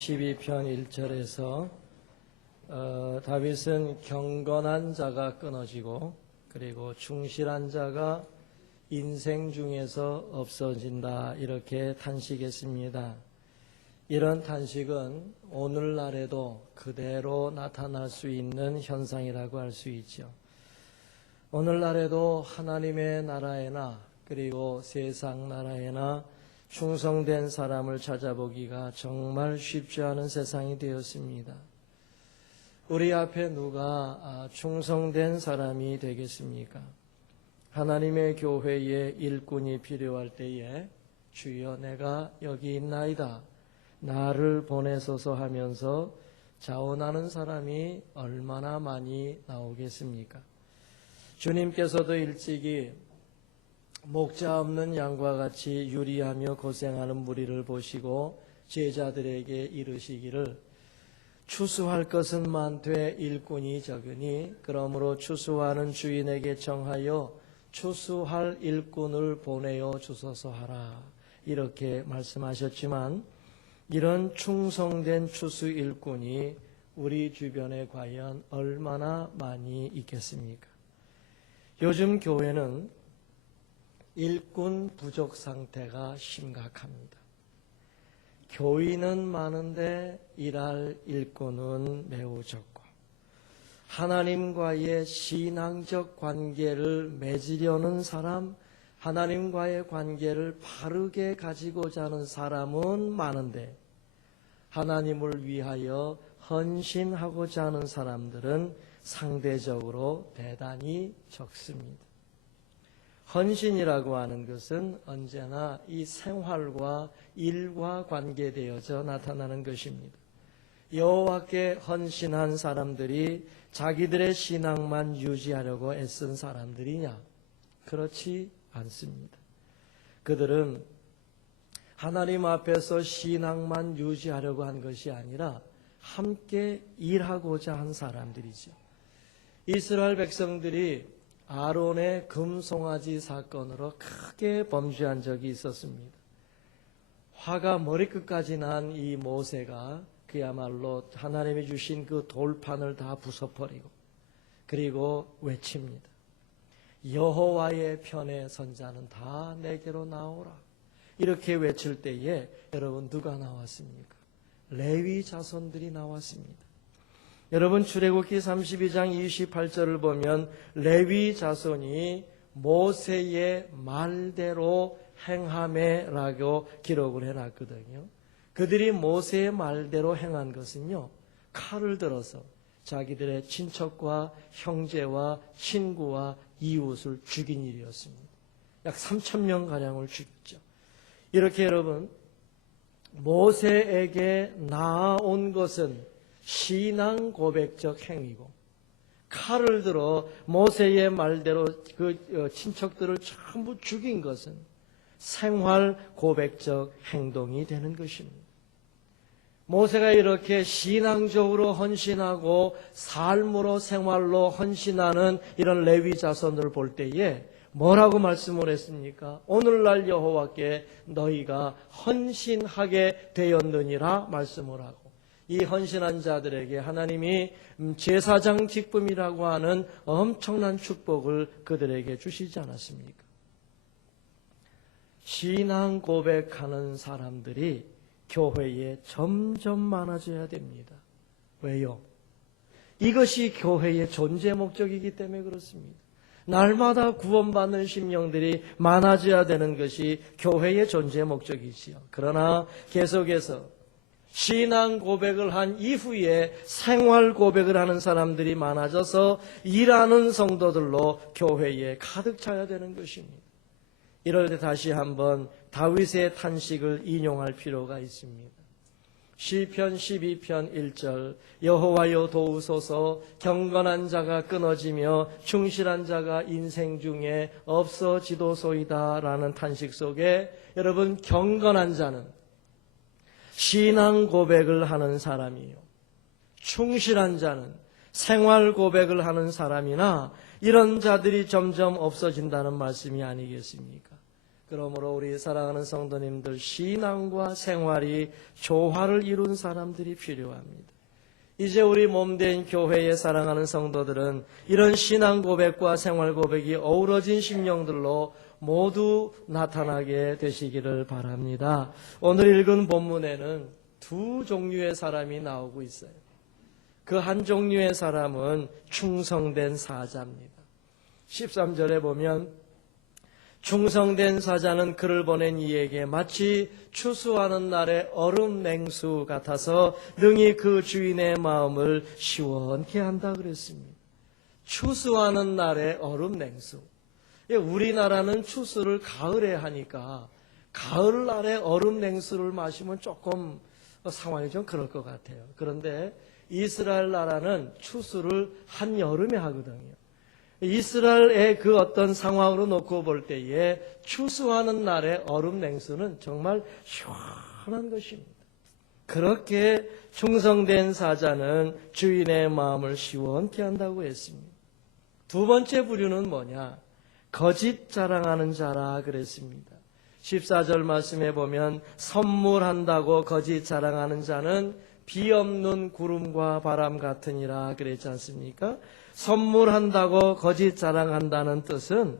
12편 1절에서 다윗은 경건한 자가 끊어지고 그리고 충실한 자가 인생 중에서 없어진다 이렇게 탄식했습니다. 이런 탄식은 오늘날에도 그대로 나타날 수 있는 현상이라고 할 수 있죠. 오늘날에도 하나님의 나라에나 그리고 세상 나라에나 충성된 사람을 찾아보기가 정말 쉽지 않은 세상이 되었습니다. 우리 앞에 누가 충성된 사람이 되겠습니까? 하나님의 교회에 일꾼이 필요할 때에 주여 내가 여기 있나이다 나를 보내소서 하면서 자원하는 사람이 얼마나 많이 나오겠습니까? 주님께서도 일찍이 목자 없는 양과 같이 유리하며 고생하는 무리를 보시고 제자들에게 이르시기를 추수할 것은 많되 일꾼이 적으니 그러므로 추수하는 주인에게 청하여 추수할 일꾼을 보내어 주소서 하라 이렇게 말씀하셨지만 이런 충성된 추수 일꾼이 우리 주변에 과연 얼마나 많이 있겠습니까? 요즘 교회는 일꾼 부족 상태가 심각합니다. 교인은 많은데 일할 일꾼은 매우 적고 하나님과의 신앙적 관계를 맺으려는 사람, 하나님과의 관계를 바르게 가지고자 하는 사람은 많은데 하나님을 위하여 헌신하고자 하는 사람들은 상대적으로 대단히 적습니다. 헌신이라고 하는 것은 언제나 이 생활과 일과 관계되어져 나타나는 것입니다. 여호와께 헌신한 사람들이 자기들의 신앙만 유지하려고 애쓴 사람들이냐? 그렇지 않습니다. 그들은 하나님 앞에서 신앙만 유지하려고 한 것이 아니라 함께 일하고자 한 사람들이죠. 이스라엘 백성들이 아론의 금송아지 사건으로 크게 범죄한 적이 있었습니다. 화가 머리끝까지 난 이 모세가 그야말로 하나님이 주신 그 돌판을 다 부숴버리고 그리고 외칩니다. 여호와의 편에 선 자는 다 내게로 나오라. 이렇게 외칠 때에 여러분 누가 나왔습니까? 레위 자손들이 나왔습니다. 여러분 출애굽기 32장 28절을 보면 레위 자손이 모세의 말대로 행하매라고 기록을 해놨거든요. 그들이 모세의 말대로 행한 것은요, 칼을 들어서 자기들의 친척과 형제와 친구와 이웃을 죽인 일이었습니다. 약 3,000명가량을 죽였죠. 이렇게 여러분 모세에게 나아온 것은 신앙 고백적 행위고 칼을 들어 모세의 말대로 그 친척들을 전부 죽인 것은 생활 고백적 행동이 되는 것입니다. 모세가 이렇게 신앙적으로 헌신하고 삶으로 생활로 헌신하는 이런 레위 자손들을 볼 때에 뭐라고 말씀을 했습니까? 오늘날 여호와께 너희가 헌신하게 되었느니라 말씀을 하고 이 헌신한 자들에게 하나님이 제사장 직분이라고 하는 엄청난 축복을 그들에게 주시지 않았습니까? 신앙 고백하는 사람들이 교회에 점점 많아져야 됩니다. 왜요? 이것이 교회의 존재 목적이기 때문에 그렇습니다. 날마다 구원받는 심령들이 많아져야 되는 것이 교회의 존재 목적이지요. 그러나 계속해서 신앙 고백을 한 이후에 생활 고백을 하는 사람들이 많아져서 일하는 성도들로 교회에 가득 차야 되는 것입니다. 이럴 때 다시 한번 다윗의 탄식을 인용할 필요가 있습니다. 시편 12편 1절 여호와여 도우소서 경건한 자가 끊어지며 충실한 자가 인생 중에 없어지도소이다 라는 탄식 속에 여러분 경건한 자는 신앙 고백을 하는 사람이요. 충실한 자는 생활 고백을 하는 사람이나 이런 자들이 점점 없어진다는 말씀이 아니겠습니까? 그러므로 우리 사랑하는 성도님들, 신앙과 생활이 조화를 이룬 사람들이 필요합니다. 이제 우리 몸된 교회의 사랑하는 성도들은 이런 신앙 고백과 생활 고백이 어우러진 심령들로 모두 나타나게 되시기를 바랍니다. 오늘 읽은 본문에는 두 종류의 사람이 나오고 있어요. 그 한 종류의 사람은 충성된 사자입니다. 13절에 보면 충성된 사자는 그를 보낸 이에게 마치 추수하는 날의 얼음 냉수 같아서 능히 그 주인의 마음을 시원케 한다 그랬습니다. 추수하는 날의 얼음 냉수. 우리나라는 추수를 가을에 하니까 가을날에 얼음 냉수를 마시면 조금 상황이 좀 그럴 것 같아요. 그런데 이스라엘 나라는 추수를 한여름에 하거든요. 이스라엘의 그 어떤 상황으로 놓고 볼 때에 추수하는 날의 얼음 냉수는 정말 시원한 것입니다. 그렇게 충성된 사자는 주인의 마음을 시원케 한다고 했습니다. 두 번째 부류는 뭐냐? 거짓 자랑하는 자라 그랬습니다. 14절 말씀에 보면 선물한다고 거짓 자랑하는 자는 비 없는 구름과 바람 같으니라 그랬지 않습니까? 선물한다고 거짓 자랑한다는 뜻은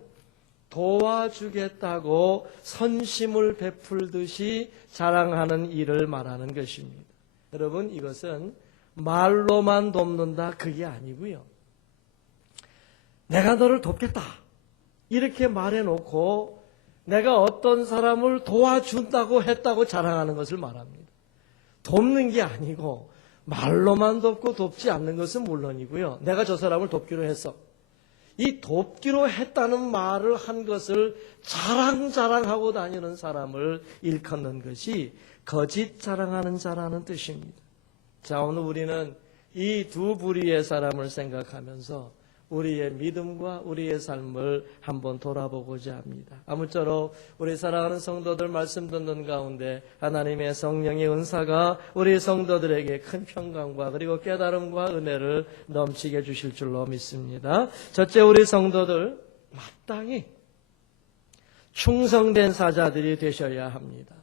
도와주겠다고 선심을 베풀듯이 자랑하는 일을 말하는 것입니다. 여러분, 이것은 말로만 돕는다 그게 아니고요. 내가 너를 돕겠다 이렇게 말해놓고 내가 어떤 사람을 도와준다고 했다고 자랑하는 것을 말합니다. 돕는 게 아니고 말로만 돕고 돕지 않는 것은 물론이고요. 내가 저 사람을 돕기로 했어. 이 돕기로 했다는 말을 한 것을 자랑하고 다니는 사람을 일컫는 것이 거짓 자랑하는 자라는 뜻입니다. 자, 오늘 우리는 이 두 부류의 사람을 생각하면서 우리의 믿음과 우리의 삶을 한번 돌아보고자 합니다. 아무쪼록 우리 사랑하는 성도들 말씀 듣는 가운데 하나님의 성령의 은사가 우리 성도들에게 큰 평강과 그리고 깨달음과 은혜를 넘치게 주실 줄로 믿습니다. 첫째, 우리 성도들 마땅히 충성된 사자들이 되셔야 합니다.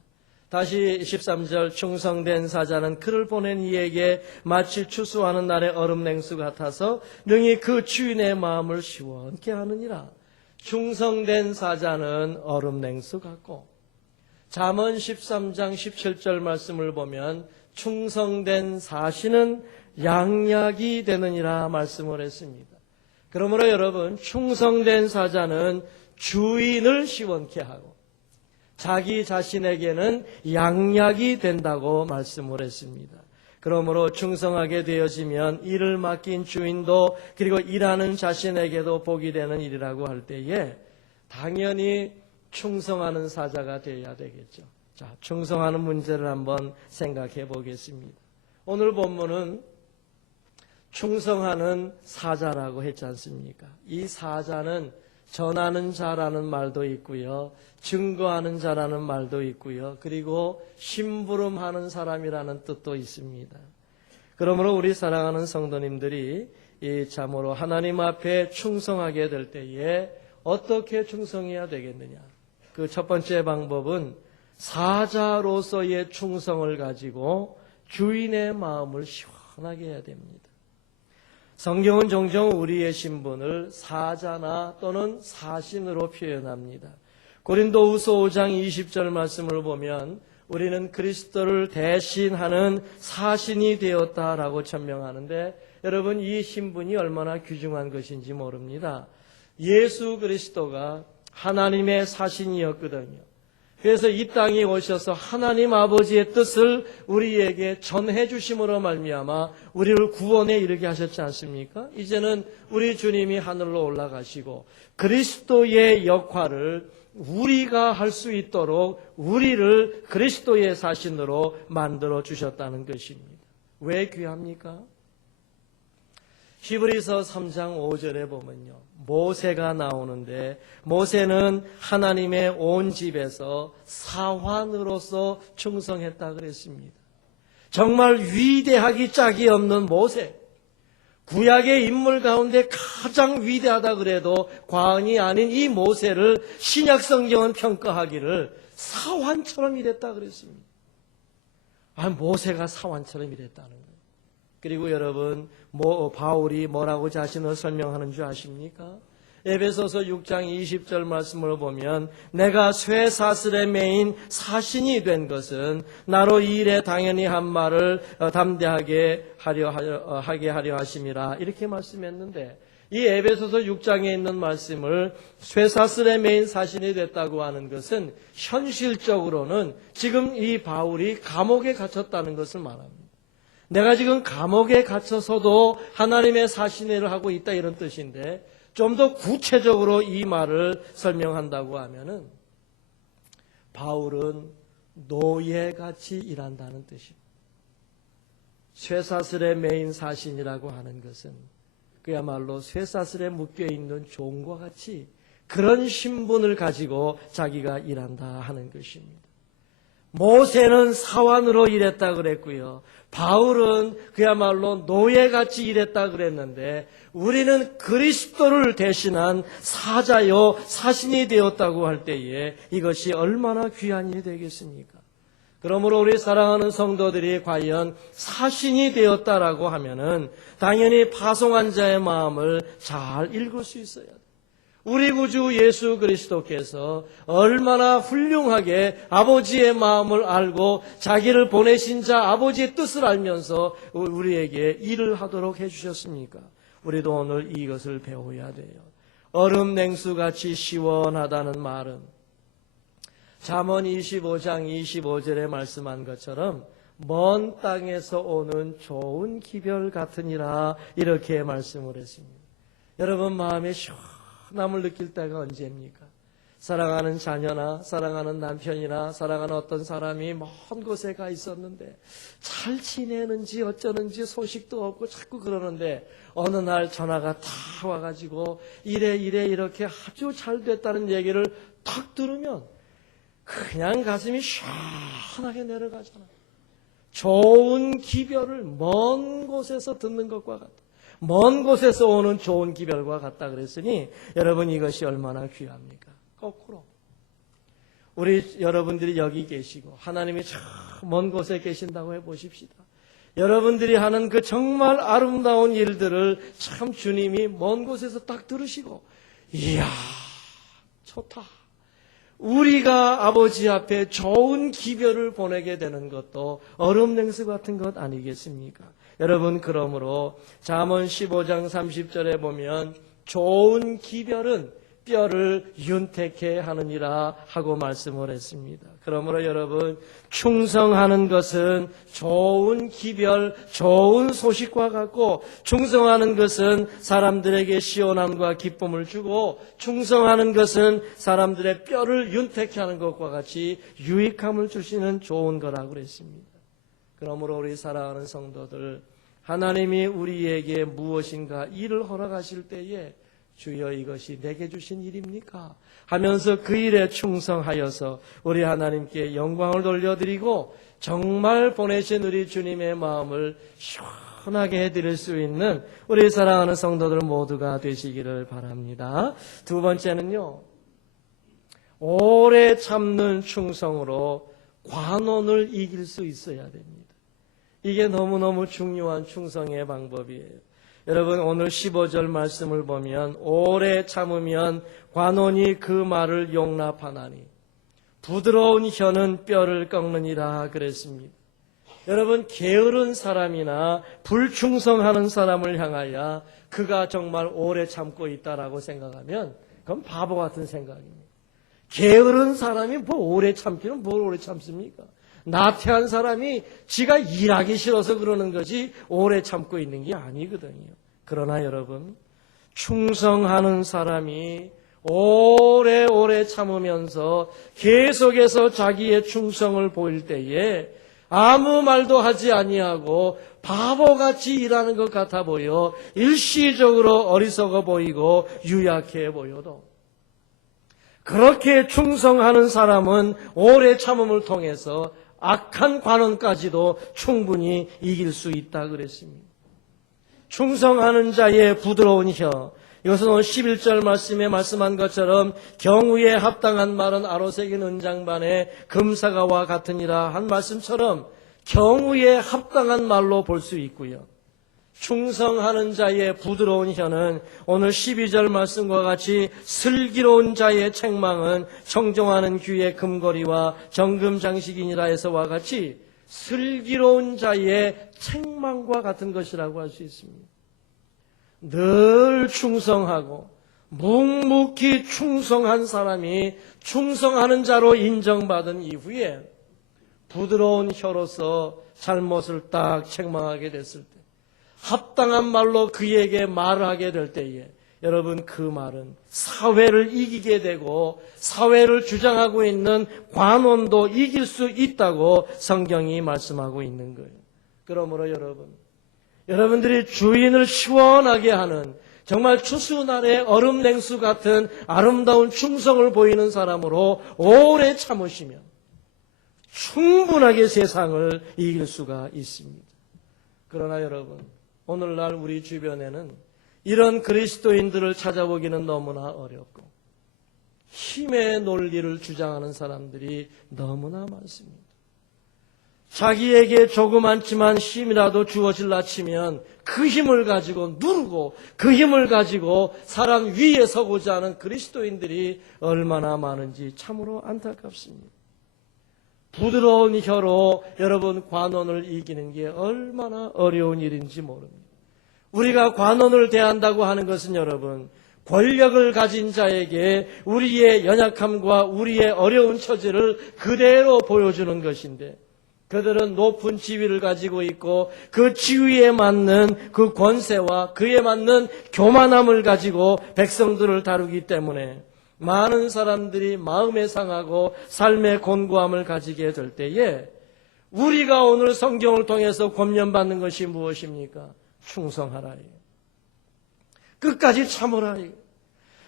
다시 13절 충성된 사자는 그를 보낸 이에게 마치 추수하는 날의 얼음 냉수 같아서 능히 그 주인의 마음을 시원케 하느니라. 충성된 사자는 얼음 냉수 같고 잠언 13장 17절 말씀을 보면 충성된 사시는 양약이 되느니라 말씀을 했습니다. 그러므로 여러분, 충성된 사자는 주인을 시원케 하고 자기 자신에게는 양약이 된다고 말씀을 했습니다. 그러므로 충성하게 되어지면 일을 맡긴 주인도 그리고 일하는 자신에게도 복이 되는 일이라고 할 때에 당연히 충성하는 사자가 되어야 되겠죠. 자, 충성하는 문제를 한번 생각해 보겠습니다. 오늘 본문은 충성하는 사자라고 했지 않습니까? 이 사자는 전하는 자라는 말도 있고요. 증거하는 자라는 말도 있고요. 그리고 심부름하는 사람이라는 뜻도 있습니다. 그러므로 우리 사랑하는 성도님들이 이 참으로 하나님 앞에 충성하게 될 때에 어떻게 충성해야 되겠느냐? 그 첫 번째 방법은 사자로서의 충성을 가지고 주인의 마음을 시원하게 해야 됩니다. 성경은 종종 우리의 신분을 사자나 또는 사신으로 표현합니다. 고린도후서 5장 20절 말씀을 보면 우리는 그리스도를 대신하는 사신이 되었다라고 천명하는데 여러분, 이 신분이 얼마나 귀중한 것인지 모릅니다. 예수 그리스도가 하나님의 사신이었거든요. 그래서 이 땅에 오셔서 하나님 아버지의 뜻을 우리에게 전해 주심으로 말미암아 우리를 구원에 이르게 하셨지 않습니까? 이제는 우리 주님이 하늘로 올라가시고 그리스도의 역할을 우리가 할 수 있도록 우리를 그리스도의 사신으로 만들어 주셨다는 것입니다. 왜 귀합니까? 히브리서 3장 5절에 보면요, 모세가 나오는데 모세는 하나님의 온 집에서 사환으로서 충성했다 그랬습니다. 정말 위대하기 짝이 없는 모세, 구약의 인물 가운데 가장 위대하다 그래도 과언이 아닌 이 모세를 신약 성경은 평가하기를 사환처럼 일했다 그랬습니다. 모세가 사환처럼 일했다는 거예요. 그리고 여러분, 바울이 뭐라고 자신을 설명하는 줄 아십니까? 에베소서 6장 20절 말씀을 보면 내가 쇠사슬에 매인 사신이 된 것은 나로 이 일에 당연히 한 말을 담대하게 하게 하려 하심이라, 이렇게 말씀했는데, 이 에베소서 6장에 있는 말씀을 쇠사슬에 매인 사신이 됐다고 하는 것은 현실적으로는 지금 이 바울이 감옥에 갇혔다는 것을 말합니다. 내가 지금 감옥에 갇혀서도 하나님의 사신을 하고 있다, 이런 뜻인데, 좀 더 구체적으로 이 말을 설명한다고 하면은 바울은 노예같이 일한다는 뜻입니다. 쇠사슬에 매인 사신이라고 하는 것은 그야말로 쇠사슬에 묶여있는 종과 같이 그런 신분을 가지고 자기가 일한다 하는 것입니다. 모세는 사환으로 일했다 그랬고요. 바울은 그야말로 노예같이 일했다 그랬는데, 우리는 그리스도를 대신한 사자요 사신이 되었다고 할 때에 이것이 얼마나 귀한 일이 되겠습니까? 그러므로 우리 사랑하는 성도들이 과연 사신이 되었다라고 하면은 당연히 파송한 자의 마음을 잘 읽을 수 있어야 돼요. 우리 구주 예수 그리스도께서 얼마나 훌륭하게 아버지의 마음을 알고 자기를 보내신 자 아버지의 뜻을 알면서 우리에게 일을 하도록 해주셨습니까? 우리도 오늘 이것을 배워야 돼요. 얼음 냉수같이 시원하다는 말은 잠언 25장 25절에 말씀한 것처럼 먼 땅에서 오는 좋은 기별 같으니라, 이렇게 말씀을 했습니다. 여러분, 마음에 시원함을 느낄 때가 언제입니까? 사랑하는 자녀나 사랑하는 남편이나 사랑하는 어떤 사람이 먼 곳에 가 있었는데 잘 지내는지 어쩌는지 소식도 없고 자꾸 그러는데 어느 날 전화가 다 와가지고 이래 이렇게 아주 잘 됐다는 얘기를 탁 들으면 그냥 가슴이 시원하게 내려가잖아. 좋은 기별을 먼 곳에서 듣는 것과 같다. 먼 곳에서 오는 좋은 기별과 같다 그랬으니 여러분, 이것이 얼마나 귀합니까? 거꾸로 우리 여러분들이 여기 계시고 하나님이 저 먼 곳에 계신다고 해보십시다. 여러분들이 하는 그 정말 아름다운 일들을 참 주님이 먼 곳에서 딱 들으시고, 이야 좋다, 우리가 아버지 앞에 좋은 기별을 보내게 되는 것도 얼음 냉수 같은 것 아니겠습니까? 여러분, 그러므로 잠언 15장 30절에 보면 좋은 기별은 뼈를 윤택해 하느니라 하고 말씀을 했습니다. 그러므로 여러분, 충성하는 것은 좋은 기별, 좋은 소식과 같고, 충성하는 것은 사람들에게 시원함과 기쁨을 주고, 충성하는 것은 사람들의 뼈를 윤택해 하는 것과 같이 유익함을 주시는 좋은 거라고 그랬습니다. 그러므로 우리 사랑하는 성도들, 하나님이 우리에게 무엇인가 일을 허락하실 때에 주여 이것이 내게 주신 일입니까? 하면서 그 일에 충성하여서 우리 하나님께 영광을 돌려드리고 정말 보내신 우리 주님의 마음을 시원하게 해드릴 수 있는 우리 사랑하는 성도들 모두가 되시기를 바랍니다. 두 번째는요, 오래 참는 충성으로 관원을 이길 수 있어야 됩니다. 이게 너무너무 중요한 충성의 방법이에요. 여러분, 오늘 15절 말씀을 보면 오래 참으면 관원이 그 말을 용납하나니 부드러운 혀는 뼈를 꺾느니라 그랬습니다. 여러분, 게으른 사람이나 불충성하는 사람을 향하여 그가 정말 오래 참고 있다라고 생각하면 그건 바보 같은 생각입니다. 게으른 사람이 뭐 오래 참기는 뭘 오래 참습니까? 나태한 사람이 지가 일하기 싫어서 그러는 거지 오래 참고 있는 게 아니거든요. 그러나 여러분, 충성하는 사람이 오래오래 참으면서 계속해서 자기의 충성을 보일 때에 아무 말도 하지 아니하고 바보같이 일하는 것 같아 보여 일시적으로 어리석어 보이고 유약해 보여도 그렇게 충성하는 사람은 오래 참음을 통해서 악한 관원까지도 충분히 이길 수 있다 그랬습니다. 충성하는 자의 부드러운 혀. 이것은 오늘 11절 말씀에 말씀한 것처럼 경우에 합당한 말은 아로새긴 은장반에 금사과와 같으니라 한 말씀처럼 경우에 합당한 말로 볼 수 있고요. 충성하는 자의 부드러운 혀는 오늘 12절 말씀과 같이 슬기로운 자의 책망은 청종하는 귀의 금고리와 정금 장식이니라 해서와 같이 슬기로운 자의 책망과 같은 것이라고 할 수 있습니다. 늘 충성하고 묵묵히 충성한 사람이 충성하는 자로 인정받은 이후에 부드러운 혀로서 잘못을 딱 책망하게 됐을 때 합당한 말로 그에게 말을 하게 될 때에 여러분 그 말은 사회를 이기게 되고 사회를 주장하고 있는 관원도 이길 수 있다고 성경이 말씀하고 있는 거예요. 그러므로 여러분들이 주인을 시원하게 하는 정말 추수날의 얼음 냉수 같은 아름다운 충성을 보이는 사람으로 오래 참으시면 충분하게 세상을 이길 수가 있습니다. 그러나 여러분, 오늘날 우리 주변에는 이런 그리스도인들을 찾아보기는 너무나 어렵고 힘의 논리를 주장하는 사람들이 너무나 많습니다. 자기에게 조그맣지만 힘이라도 주어질라 치면 그 힘을 가지고 누르고 그 힘을 가지고 사람 위에 서고자 하는 그리스도인들이 얼마나 많은지 참으로 안타깝습니다. 부드러운 혀로 여러분 관원을 이기는 게 얼마나 어려운 일인지 모릅니다. 우리가 관원을 대한다고 하는 것은 여러분 권력을 가진 자에게 우리의 연약함과 우리의 어려운 처지를 그대로 보여주는 것인데 그들은 높은 지위를 가지고 있고 그 지위에 맞는 그 권세와 그에 맞는 교만함을 가지고 백성들을 다루기 때문에 많은 사람들이 마음에 상하고 삶의 곤고함을 가지게 될 때에 우리가 오늘 성경을 통해서 권면받는 것이 무엇입니까? 충성하라. 끝까지 참으라.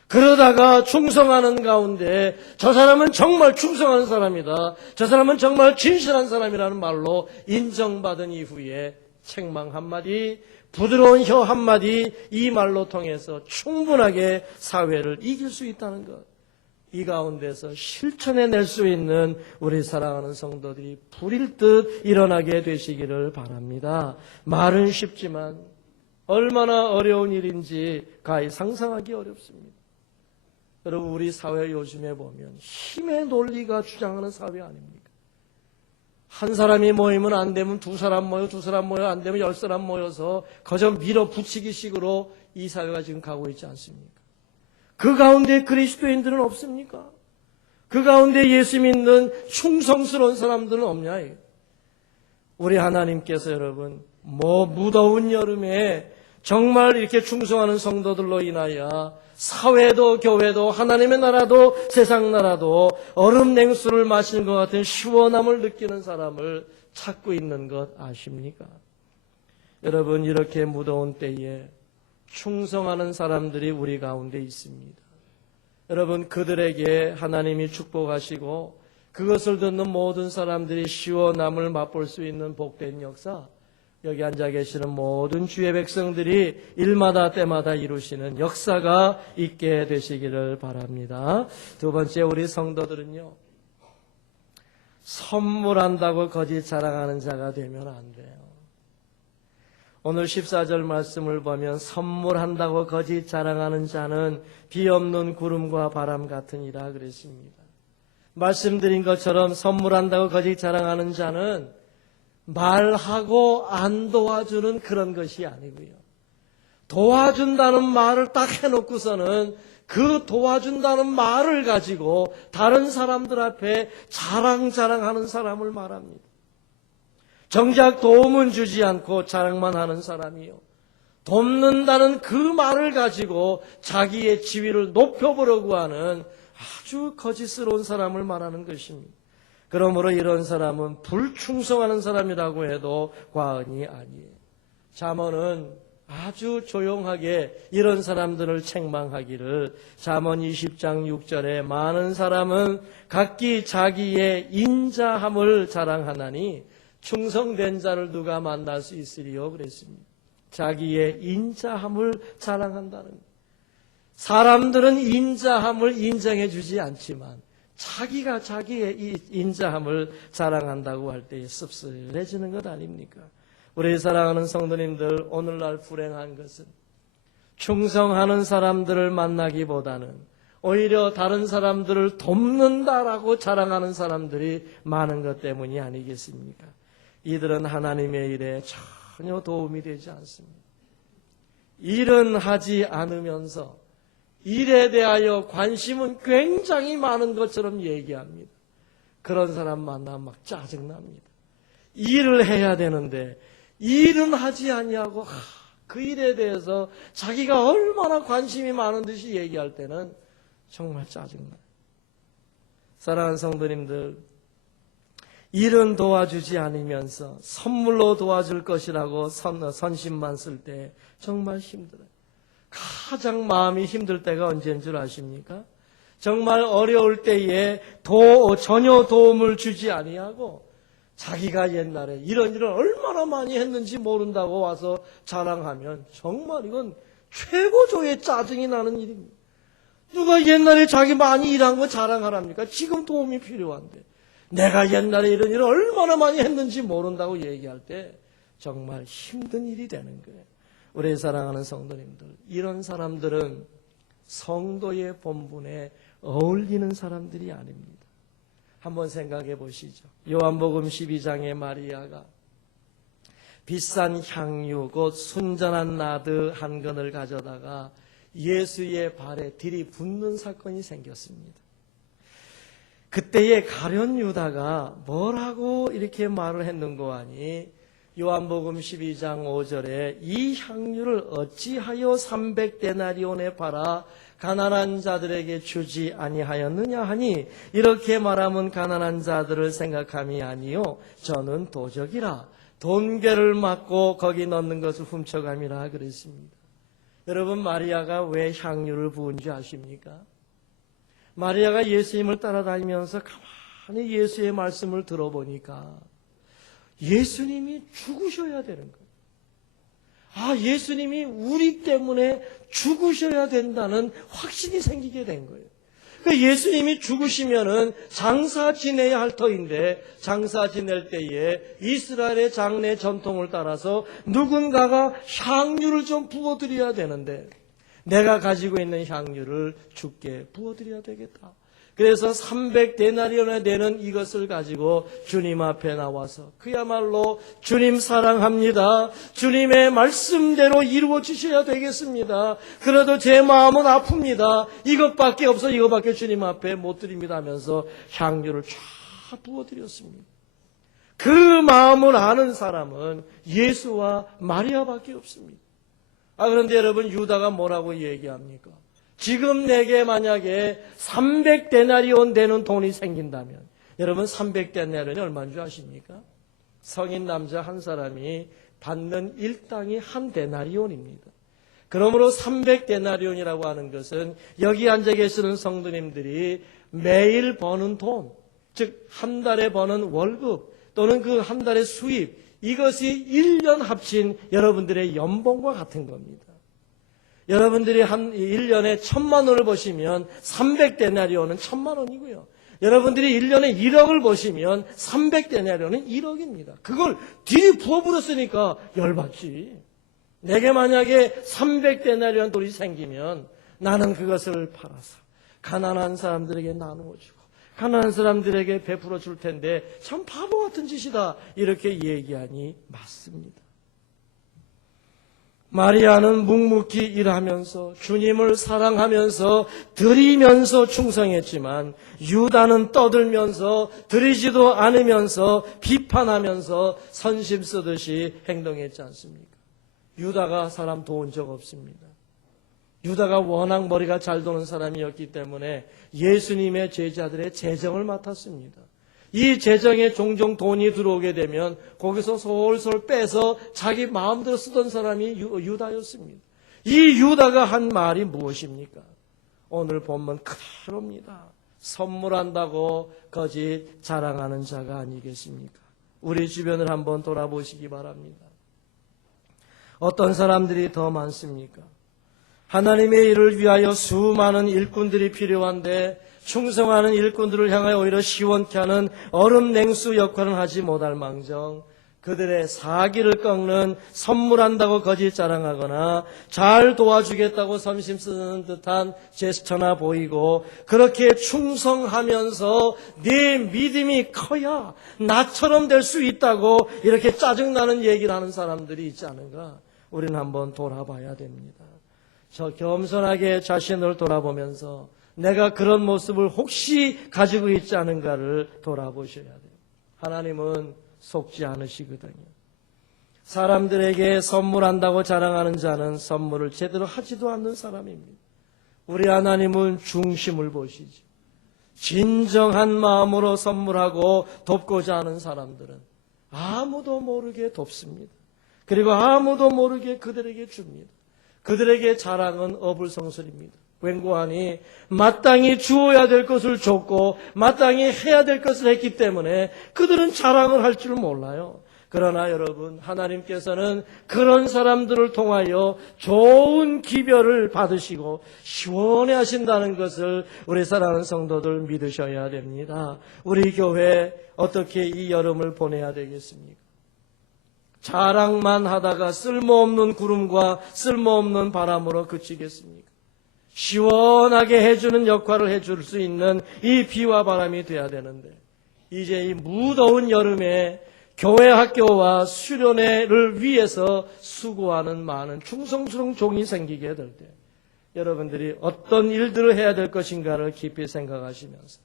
그러다가 충성하는 가운데 저 사람은 정말 충성하는 사람이다. 저 사람은 정말 진실한 사람이라는 말로 인정받은 이후에 책망 한마디, 부드러운 혀 한마디 이 말로 통해서 충분하게 사회를 이길 수 있다는 것. 이 가운데서 실천해낼 수 있는 우리 사랑하는 성도들이 불일 듯 일어나게 되시기를 바랍니다. 말은 쉽지만 얼마나 어려운 일인지 가히 상상하기 어렵습니다. 여러분 우리 사회 요즘에 보면 힘의 논리가 주장하는 사회 아닙니까? 한 사람이 모이면 안 되면 두 사람 모여, 두 사람 모여 안 되면 10사람 모여서 거저 밀어붙이기 식으로 이 사회가 지금 가고 있지 않습니까? 그 가운데 그리스도인들은 없습니까? 그 가운데 예수 믿는 충성스러운 사람들은 없냐? 우리 하나님께서 여러분 무더운 여름에 정말 이렇게 충성하는 성도들로 인하여 사회도 교회도 하나님의 나라도 세상 나라도 얼음 냉수를 마시는 것 같은 시원함을 느끼는 사람을 찾고 있는 것 아십니까? 여러분 이렇게 무더운 때에 충성하는 사람들이 우리 가운데 있습니다. 여러분 그들에게 하나님이 축복하시고 그것을 듣는 모든 사람들이 시원함을 맛볼 수 있는 복된 역사 여기 앉아 계시는 모든 주의 백성들이 일마다 때마다 이루시는 역사가 있게 되시기를 바랍니다. 두 번째 우리 성도들은요. 선물한다고 거짓 자랑하는 자가 되면 안 돼요. 오늘 14절 말씀을 보면 선물한다고 거짓 자랑하는 자는 비 없는 구름과 바람 같으니라 그랬습니다. 말씀드린 것처럼 선물한다고 거짓 자랑하는 자는 말하고 안 도와주는 그런 것이 아니고요. 도와준다는 말을 딱 해놓고서는 그 도와준다는 말을 가지고 다른 사람들 앞에 자랑하는 사람을 말합니다. 정작 도움은 주지 않고 자랑만 하는 사람이요. 돕는다는 그 말을 가지고 자기의 지위를 높여보려고 하는 아주 거짓스러운 사람을 말하는 것입니다. 그러므로 이런 사람은 불충성하는 사람이라고 해도 과언이 아니에요. 잠언은 아주 조용하게 이런 사람들을 책망하기를 잠언 20장 6절에 많은 사람은 각기 자기의 인자함을 자랑하나니 충성된 자를 누가 만날 수 있으리요 그랬습니다. 자기의 인자함을 자랑한다는 거예요. 사람들은 인자함을 인정해 주지 않지만 자기가 자기의 이 인자함을 자랑한다고 할 때 씁쓸해지는 것 아닙니까? 우리 사랑하는 성도님들, 오늘날 불행한 것은 충성하는 사람들을 만나기보다는 오히려 다른 사람들을 돕는다라고 자랑하는 사람들이 많은 것 때문이 아니겠습니까? 이들은 하나님의 일에 전혀 도움이 되지 않습니다. 일은 하지 않으면서 일에 대하여 관심은 굉장히 많은 것처럼 얘기합니다. 그런 사람 만나면 막 짜증납니다. 일을 해야 되는데 일은 하지 않냐고 그 일에 대해서 자기가 얼마나 관심이 많은 듯이 얘기할 때는 정말 짜증나요. 사랑하는 성도님들, 일은 도와주지 않으면서 선물로 도와줄 것이라고 선심만 쓸 때 정말 힘들어요. 가장 마음이 힘들 때가 언제인 줄 아십니까? 정말 어려울 때에 전혀 도움을 주지 아니하고 자기가 옛날에 이런 얼마나 많이 했는지 모른다고 와서 자랑하면 정말 이건 최고조의 짜증이 나는 일입니다. 누가 옛날에 자기 많이 일한 거 자랑하랍니까? 지금 도움이 필요한데 내가 옛날에 이런 일을 얼마나 많이 했는지 모른다고 얘기할 때 정말 힘든 일이 되는 거예요. 우리 사랑하는 성도님들, 이런 사람들은 성도의 본분에 어울리는 사람들이 아닙니다. 한번 생각해 보시죠. 요한복음 12장의 마리아가 비싼 향유 곧 순전한 나드 한 근을 가져다가 예수의 발에 들이붓는 사건이 생겼습니다. 그때에 가룟 유다가 뭐라고 이렇게 말을 했는고 하니 요한복음 12장 5절에 이 향유를 어찌하여 300데나리온에 팔아 가난한 자들에게 주지 아니하였느냐 하니 이렇게 말하면 가난한 자들을 생각함이 아니요 저는 도적이라 돈괴를 맞고 거기 넣는 것을 훔쳐감이라 그랬습니다. 여러분, 마리아가 왜 향유를 부은 줄 아십니까? 마리아가 예수님을 따라다니면서 가만히 예수의 말씀을 들어보니까 예수님이 죽으셔야 되는 거예요. 예수님이 우리 때문에 죽으셔야 된다는 확신이 생기게 된 거예요. 그러니까 예수님이 죽으시면은 장사 지내야 할 터인데 장사 지낼 때에 이스라엘의 장례 전통을 따라서 누군가가 향유를 좀 부어드려야 되는데 내가 가지고 있는 향유를 주께 부어드려야 되겠다. 그래서 300데나리온에 되는 이것을 가지고 주님 앞에 나와서 그야말로 주님 사랑합니다. 주님의 말씀대로 이루어 주셔야 되겠습니다. 그래도 제 마음은 아픕니다. 이것밖에 없어 이것밖에 주님 앞에 못 드립니다 하면서 향유를 쫙 부어드렸습니다. 그 마음을 아는 사람은 예수와 마리아밖에 없습니다. 그런데 여러분, 유다가 뭐라고 얘기합니까? 지금 내게 만약에 300데나리온 되는 돈이 생긴다면, 여러분 300데나리온이 얼마인 줄 아십니까? 성인 남자 한 사람이 받는 일당이 한 데나리온입니다. 그러므로 300데나리온이라고 하는 것은 여기 앉아 계시는 성도님들이 매일 버는 돈, 즉 한 달에 버는 월급 또는 그 한 달의 수입, 이것이 1년 합친 여러분들의 연봉과 같은 겁니다. 여러분들이 한 1년에 1,000만 원을 버시면 300데나리온은 1,000만 원이고요. 여러분들이 1년에 1억을 버시면 300데나리온은 1억입니다. 그걸 뒤에 부어버렸으니까 열받지. 내게 만약에 300데나리온 돈이 생기면 나는 그것을 팔아서 가난한 사람들에게 나누어주고 가난한 사람들에게 베풀어 줄 텐데 참 바보 같은 짓이다. 이렇게 얘기하니 맞습니다. 마리아는 묵묵히 일하면서 주님을 사랑하면서 드리면서 충성했지만 유다는 떠들면서 드리지도 않으면서 비판하면서 선심 쓰듯이 행동했지 않습니까? 유다가 사람 도운 적 없습니다. 유다가 워낙 머리가 잘 도는 사람이었기 때문에 예수님의 제자들의 재정을 맡았습니다. 이 재정에 종종 돈이 들어오게 되면 거기서 솔솔 빼서 자기 마음대로 쓰던 사람이 유다였습니다. 이 유다가 한 말이 무엇입니까? 오늘 본문 그대로입니다. 선물한다고 거짓 자랑하는 자가 아니겠습니까? 우리 주변을 한번 돌아보시기 바랍니다. 어떤 사람들이 더 많습니까? 하나님의 일을 위하여 수많은 일꾼들이 필요한데 충성하는 일꾼들을 향하여 오히려 시원케 하는 얼음 냉수 역할은 하지 못할 망정 그들의 사기를 꺾는 선물한다고 거짓 자랑하거나 잘 도와주겠다고 섬심 쓰는 듯한 제스처나 보이고 그렇게 충성하면서 네 믿음이 커야 나처럼 될 수 있다고 이렇게 짜증나는 얘기를 하는 사람들이 있지 않은가? 우리는 한번 돌아봐야 됩니다. 저 겸손하게 자신을 돌아보면서 내가 그런 모습을 혹시 가지고 있지 않은가를 돌아보셔야 돼요. 하나님은 속지 않으시거든요. 사람들에게 선물한다고 자랑하는 자는 선물을 제대로 하지도 않는 사람입니다. 우리 하나님은 중심을 보시죠. 진정한 마음으로 선물하고 돕고자 하는 사람들은 아무도 모르게 돕습니다. 그리고 아무도 모르게 그들에게 줍니다. 그들에게 자랑은 어불성설입니다. 웬고하니 마땅히 주어야 될 것을 줬고 마땅히 해야 될 것을 했기 때문에 그들은 자랑을 할 줄 몰라요. 그러나 여러분, 하나님께서는 그런 사람들을 통하여 좋은 기별을 받으시고 시원해 하신다는 것을 우리 사랑하는 성도들 믿으셔야 됩니다. 우리 교회 어떻게 이 여름을 보내야 되겠습니까? 자랑만 하다가 쓸모없는 구름과 쓸모없는 바람으로 그치겠습니까? 시원하게 해주는 역할을 해줄 수 있는 이 비와 바람이 돼야 되는데 이제 이 무더운 여름에 교회 학교와 수련회를 위해서 수고하는 많은 충성스러운 종이 생기게 될 때 여러분들이 어떤 일들을 해야 될 것인가를 깊이 생각하시면서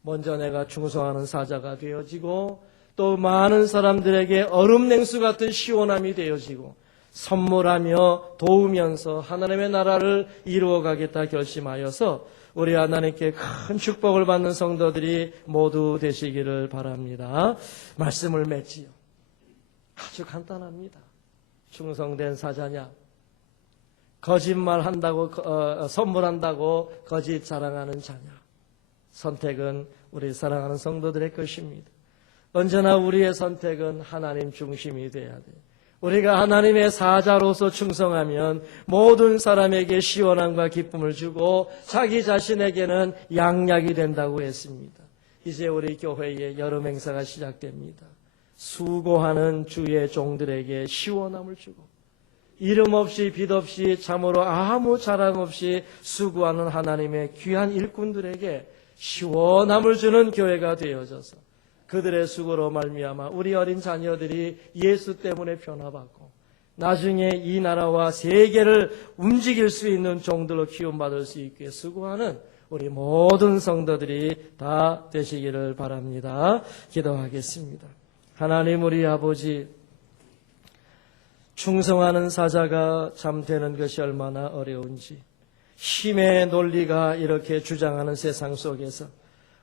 먼저 내가 충성하는 사자가 되어지고 또 많은 사람들에게 얼음 냉수 같은 시원함이 되어지고 선물하며 도우면서 하나님의 나라를 이루어가겠다 결심하여서 우리 하나님께 큰 축복을 받는 성도들이 모두 되시기를 바랍니다. 말씀을 맺지요. 아주 간단합니다. 충성된 사자냐? 거짓말한다고 선물한다고 거짓 자랑하는 자냐? 선택은 우리 사랑하는 성도들의 것입니다. 언제나 우리의 선택은 하나님 중심이 돼야 돼요. 우리가 하나님의 사자로서 충성하면 모든 사람에게 시원함과 기쁨을 주고 자기 자신에게는 양약이 된다고 했습니다. 이제 우리 교회의 여름 행사가 시작됩니다. 수고하는 주의 종들에게 시원함을 주고 이름 없이 빛 없이 참으로 아무 자랑 없이 수고하는 하나님의 귀한 일꾼들에게 시원함을 주는 교회가 되어져서 그들의 수고로 말미암아 우리 어린 자녀들이 예수 때문에 변화받고 나중에 이 나라와 세계를 움직일 수 있는 종들로 키움받을 수 있게 수고하는 우리 모든 성도들이 다 되시기를 바랍니다. 기도하겠습니다. 하나님 우리 아버지, 충성하는 사자가 참 되는 것이 얼마나 어려운지 힘의 논리가 이렇게 주장하는 세상 속에서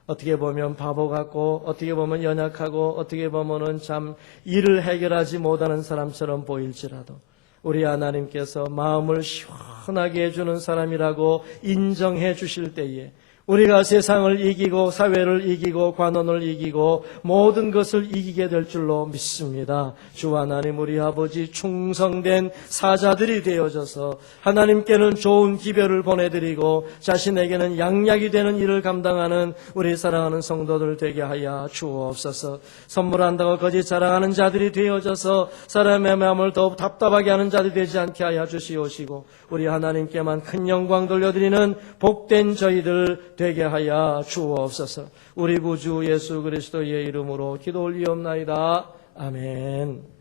어떻게 보면 바보 같고 어떻게 보면 연약하고 어떻게 보면은 참 일을 해결하지 못하는 사람처럼 보일지라도 우리 하나님께서 마음을 시원하게 해주는 사람이라고 인정해 주실 때에 우리가 세상을 이기고 사회를 이기고 관원을 이기고 모든 것을 이기게 될 줄로 믿습니다. 주 하나님 우리 아버지 충성된 사자들이 되어져서 하나님께는 좋은 기별을 보내드리고 자신에게는 양약이 되는 일을 감당하는 우리 사랑하는 성도들 되게 하여 주옵소서. 선물한다고 거짓 자랑하는 자들이 되어져서 사람의 마음을 더욱 답답하게 하는 자들이 되지 않게 하여 주시옵시고 우리 하나님께만 큰 영광 돌려드리는 복된 저희들 되게 하여 주옵소서. 우리 구주 예수 그리스도의 이름으로 기도 올리옵나이다. 아멘.